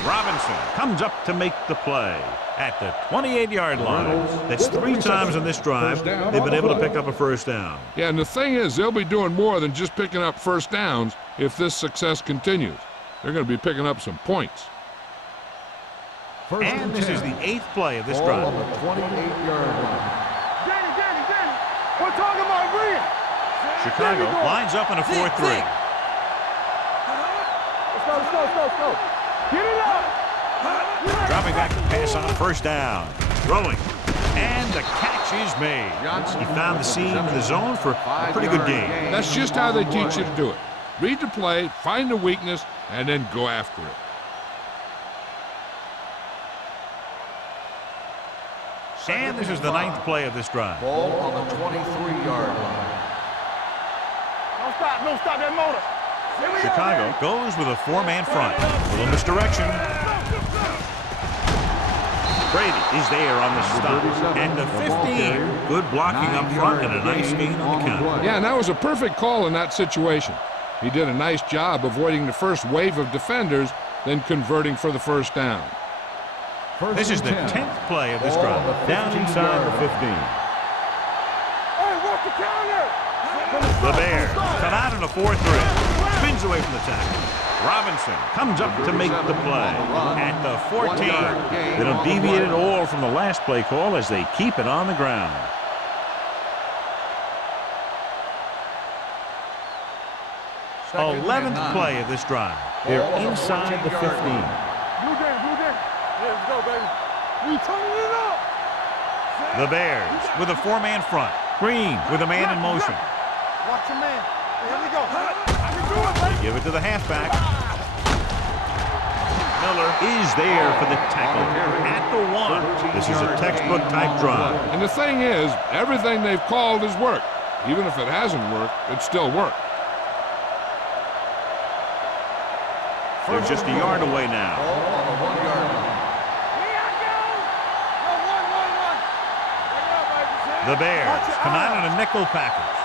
Robinson comes up to make the play at the 28-yard line. That's 3 times in this drive they've been able to pick up a first down. Yeah, and the thing is, they'll be doing more than just picking up first downs if this success continues. They're going to be picking up some points. And this is the 8th play of this drive. On the 28-yard line. We're talking about agreeing. Chicago lines up in a 4-3. Let's go. Get it up. Dropping back to pass on first down. Throwing. And the catch is made. He found the seam in the zone for a pretty good game. That's just how they teach you to do it. Read the play, find the weakness, and then go after it. And this is the 9th play of this drive. Ball on the 23-yard line. Don't stop that motor. Chicago goes with a 4-man front. Little misdirection. Brady is there on the stop. And the 15. Good blocking up front and a nice gain on the count. Yeah, and that was a perfect call in that situation. He did a nice job avoiding the first wave of defenders, then converting for the first down. This is the 10th play of this drive. Down inside the 15. Hey, watch the counter. The Bears come out in a 4-3. Spins away from the tackle. Robinson comes up to make the play at the 14. They don't deviate at all from the last play call as they keep it on the ground. Second 11th and 9. play of this drive. They're inside the 15. Blue game. Yeah, let's go, baby. We turning it up. The Bears with a 4-man front. Green with a man in motion. Watch your man. Here we go. I can do it, baby. Give it to the halfback. Miller is there for the tackle at the 1. This is a textbook type drive. And the thing is, everything they've called has worked. Even if it hasn't worked, it still worked. They're just a yard away now. Ball on the 1-yard line. The Bears come out in a nickel package.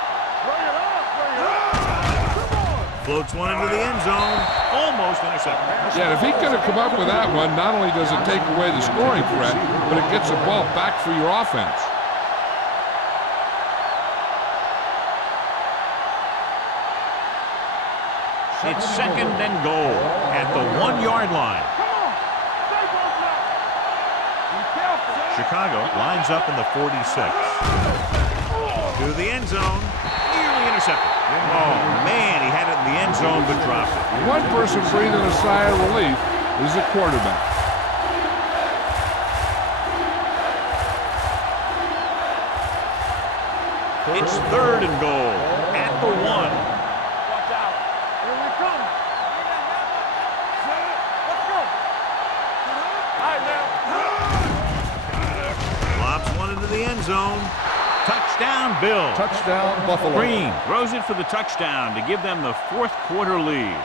Floats one into the end zone. Almost intercepted. Yeah, if he could have come up with that one, not only does it take away the scoring threat, but it gets the ball back for your offense. It's second and goal at the 1-yard line. Chicago lines up in the 46. To the end zone. Nearly intercepted. Oh, man, he had it in the end zone but dropped it. One person breathing a sigh of relief is the quarterback. It's third and goal at the 1. Watch out. Here we come. Let's go. All right, now. Lobs one into the end zone. Touchdown, Bill. Touchdown, Buffalo. Green throws it for the touchdown to give them the fourth quarter lead.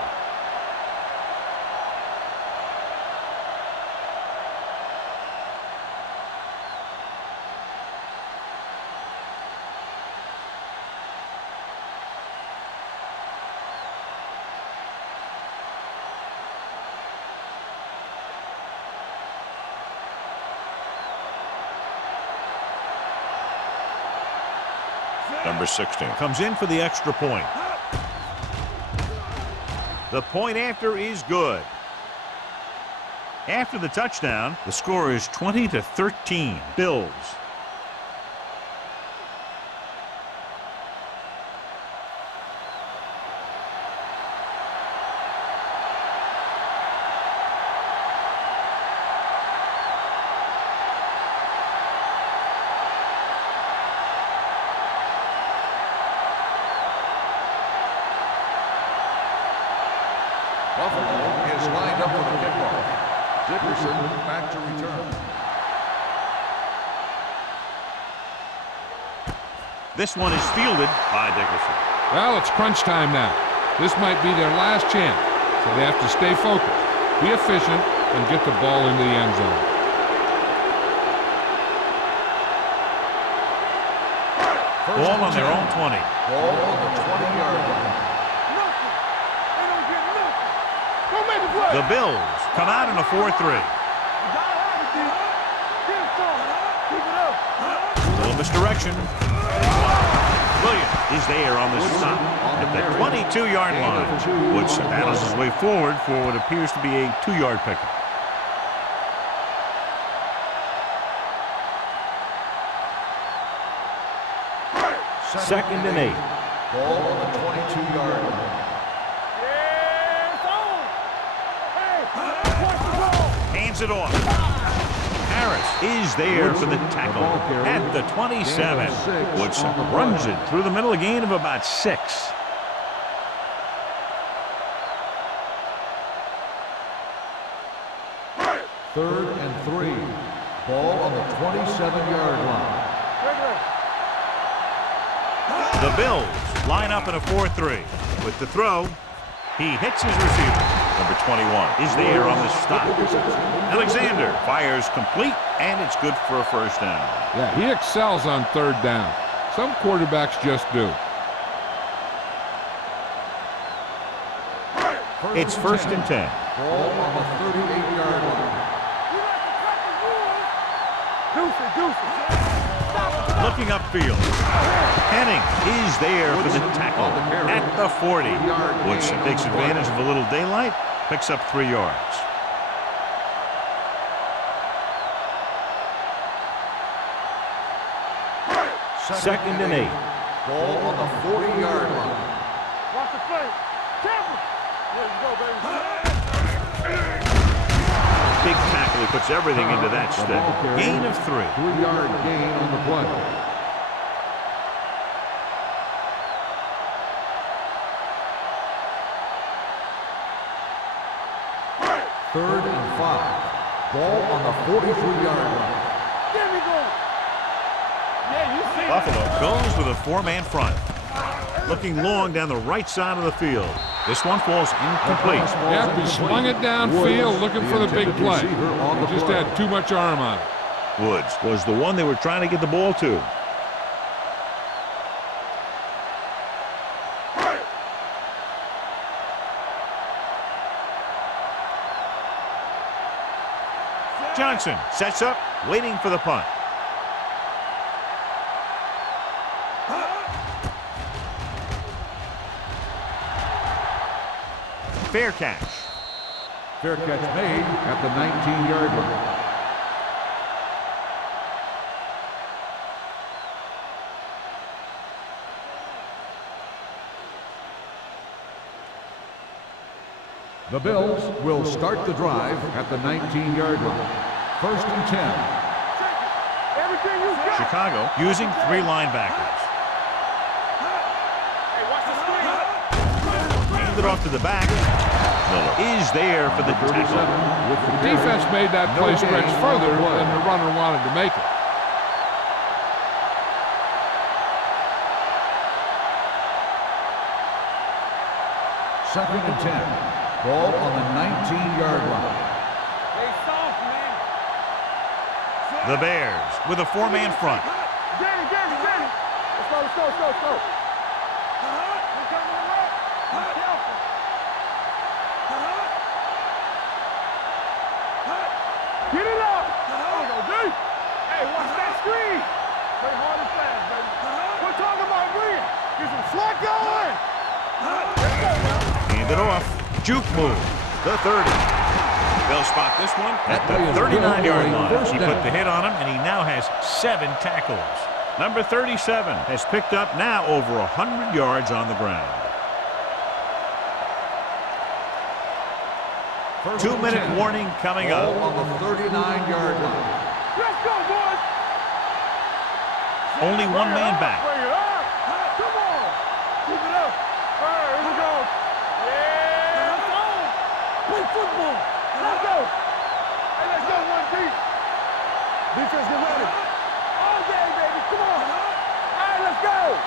Number 16 comes in for the extra point. The point after is good. After the touchdown, the score is 20-13. Bills. Buffalo is lined up for the kickoff. Dickerson back to return. This one is fielded by Dickerson. Well, it's crunch time now. This might be their last chance, so they have to stay focused, be efficient, and get the ball into the end zone. Ball on their own 20. Ball on the 20-yard line. The Bills come out in a 4-3. Little misdirection. Williams is there on the stop at the 22-yard line. Woods battles his way forward for what appears to be a 2-yard pickup. Second and 8. Ball on the 22-yard line. Hands it off. Harris is there for the tackle at the 27. Woodson runs it through the middle, a gain of about 6. Third and 3. Ball on the 27-yard line. The Bills line up in a 4-3. With the throw, he hits his receiver. Number 21 is there on the stop. Alexander fires complete, and it's good for a first down. Yeah, he excels on third down. Some quarterbacks just do. It's first and 10. Ball on the 38-yard line. Looking upfield. Henning is there for the tackle at the 40. Woodson takes advantage of a little daylight, picks up 3 yards. Second and 8. Ball on the 40-yard line. Watch the play. Careful. Let's go, baby. Big tackle. He puts everything into that stick. Gain of 3. 3-yard gain on the play. Third and 5. Ball on the 43-yard line. There we go. Yeah, you see Buffalo goes with a 4-man front. Looking long down the right side of the field. This one falls incomplete. Yep, he swung it downfield looking for the big play. He just had too much arm on it. Woods was the one they were trying to get the ball to. Johnson sets up, waiting for the punt. fair catch. Fair catch made at the 19-yard line. The Bills will start the drive at the 19-yard line. 1st and 10. Everything you got. Chicago using 3 linebackers. Hey, watch the screen. Hand it off to the back. Miller is there for the tackle. The defense made that play stretch further than the runner wanted to make it. Second and 10. Ball on the 19-yard line. Hey, soft, man. The Bears with a 4-man front. Danny. Let's go. We're coming around. Be careful. Get it up. There we go, D. Hey, watch that screen. Play hard and fast, baby. We're talking about bringing. Get some slack going. Let's go, man. Hand it off. Juke move. The 30. They'll spot this one at the 39-yard line. He put the hit on him, and he now has 7 tackles. Number 37 has picked up now over 100 yards on the ground. 2-minute warning coming up. Ball on the 39-yard line. Let's go, boys. Only 1 man back. Bring it up. Come on. Keep it up. All right, here we go. Yeah, let's go. Play football. Let's go. Hey, let's go, 1 deep. Defense, get ready. All day, baby. Come on. All right, let's go.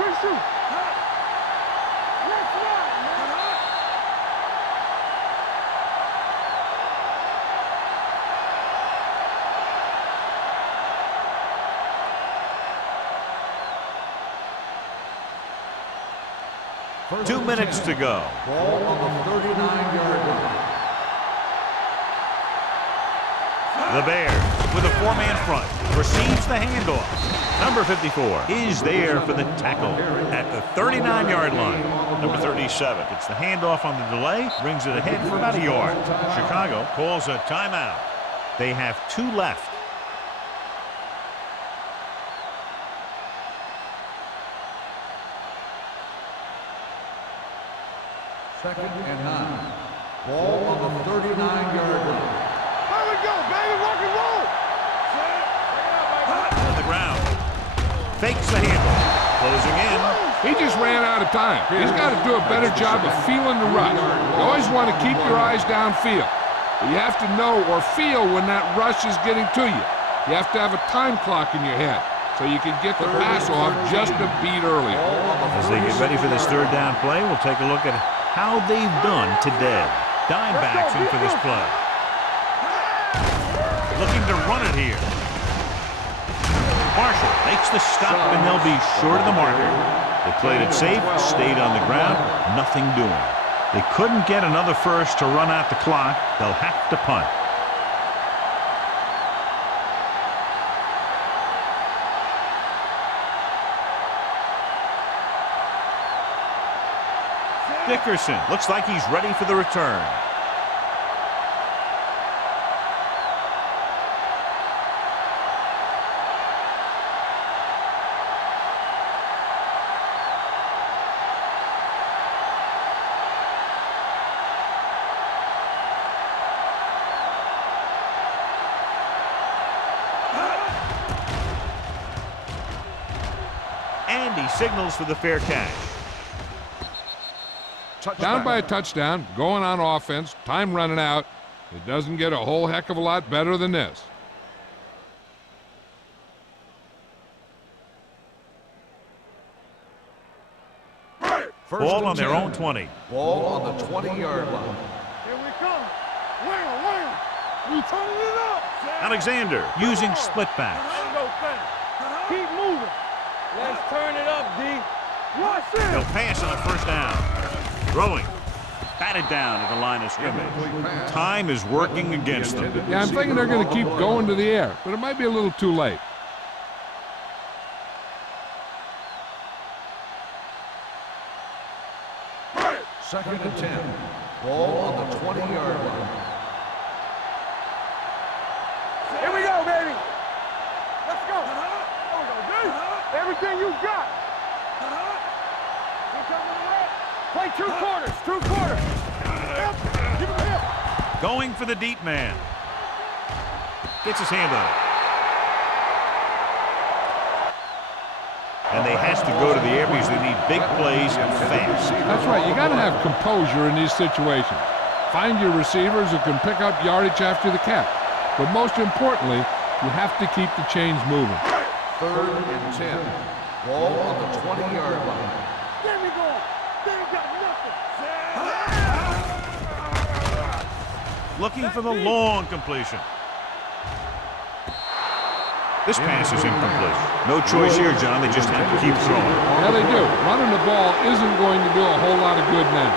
Quick shoot. Let's run, man. First 2 and minutes 10. to go. Ball on the 39-yard line. The Bears with a 4-man front receives the handoff. Number 54 is there for the tackle at the 39-yard line. Number 37 gets the handoff on the delay, brings it ahead for about a yard. Chicago calls a timeout. They have 2 left. Second and 9. Ball on the 39-yard line. There we go, baby. Rock and roll. On the ground. Fakes the handle. Closing in. He just ran out of time. He's got to do a better job of feeling the rush. You always want to keep your eyes downfield. But you have to know or feel when that rush is getting to you. You have to have a time clock in your head so you can get the pass off just a beat earlier. As they get ready for this 3rd down play, we'll take a look at how they've done today. Dime backs in for this play. Looking to run it here. Marshall makes the stop, and they'll be short of the marker. They played it safe, stayed on the ground, nothing doing. They couldn't get another first to run out the clock. They'll have to punt. Dickerson looks like he's ready for the return. And he signals for the fair catch. Down by a touchdown, going on offense, time running out. It doesn't get a whole heck of a lot better than this. Ball on their own 20. Ball on the 20-yard line. Here we come. Wham. We turning it up. Alexander using split backs. Ain't no thing. Keep moving. Let's turn it up, D. Watch this. He'll pass on a 1st down. Throwing. Batted down at the line of scrimmage. Time is working against them. Yeah, I'm thinking they're going to keep going to the air, but it might be a little too late. Second and 10. Ball on the 20-yard line. Here we go, baby. Let's go. There we go, dude. Everything you got. Here comes the red. Play 2 quarters. 2 quarters. Give him a hip. Going for the deep man. Gets his hand on it. And they has to go to the air because they need big plays and fast. That's right. You got to have composure in these situations. Find your receivers who can pick up yardage after the catch. But most importantly, you have to keep the chains moving. 3rd and 10. Ball on the 20-yard line. There we go. They ain't got nothing. Looking for the long completion. This pass is incomplete. No choice here, John. They just have to keep throwing. Yeah, they do. Running the ball isn't going to do a whole lot of good now.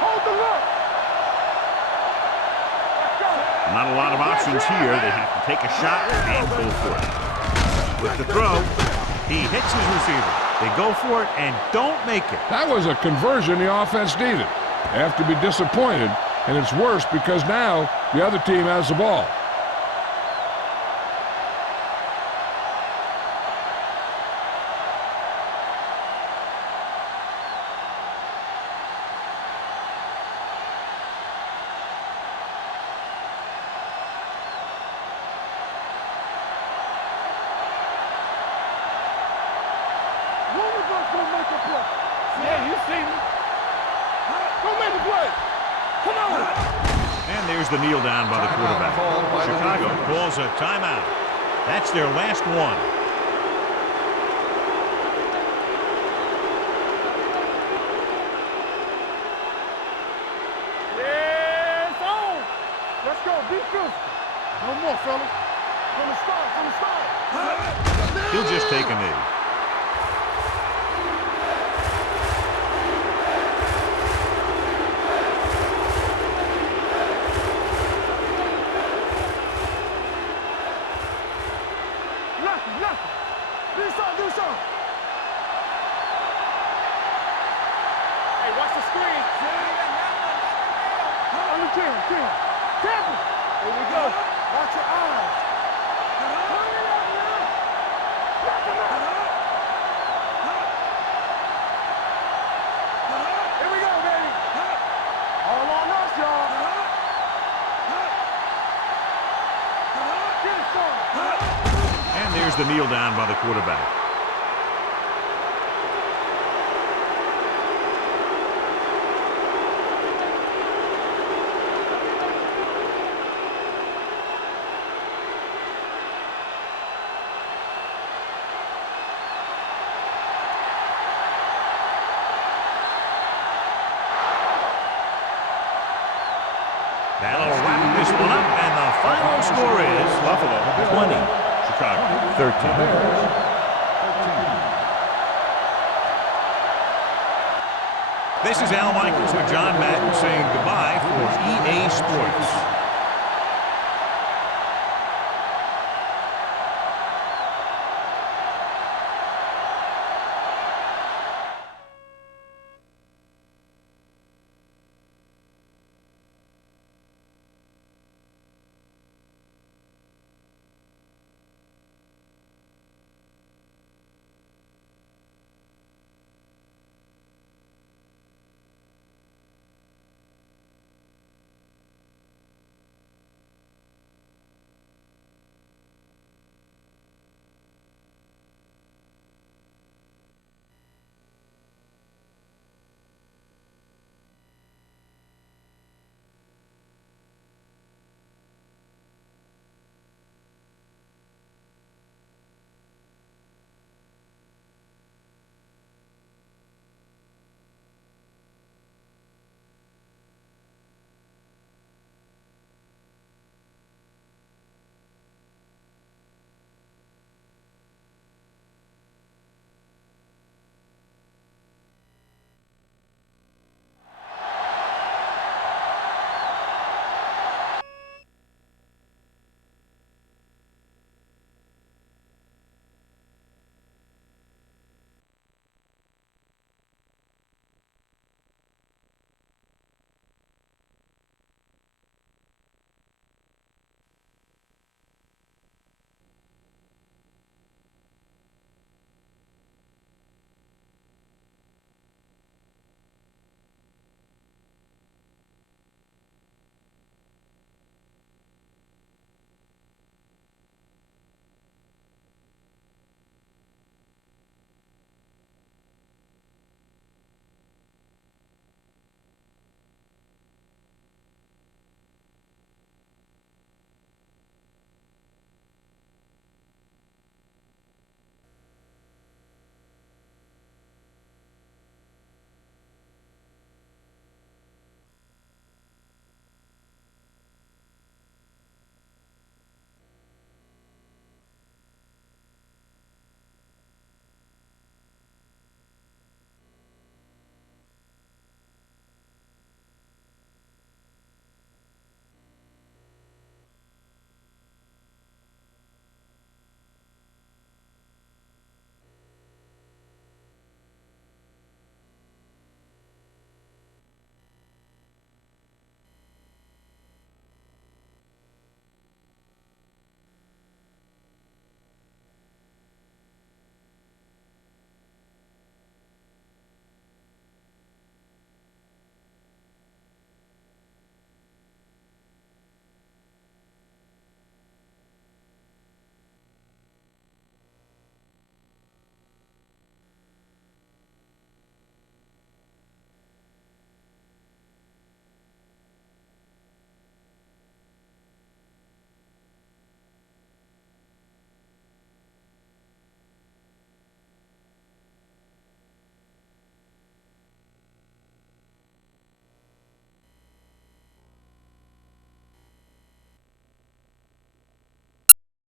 Hold the look. Let's go. Not a lot of options here. They have to take a shot and go for it. With the throw, he hits his receiver. They go for it and don't make it. That was a conversion the offense needed. They have to be disappointed, and it's worse because now the other team has the ball. One of us gonna make a play. Yeah, you see me. Go make a play. Come on. And there's the kneel down by the quarterback. Chicago calls a timeout. That's their last one. Yeah, it's on. Let's go. Be physical. No more, fellas. From the start. From the start. He'll just take a knee. Nothing. Do something. Hey, watch the screen. On the 10. Tampa. Here we go. Watch your eyes. Turn it up now. Knock him out. Here we go, baby. All on us, y'all. Get it, son. And there's the kneel down by the quarterback. That'll wrap this one up, and the final score is Buffalo 20, Chicago 13. This is Al Michaels with John Madden saying goodbye for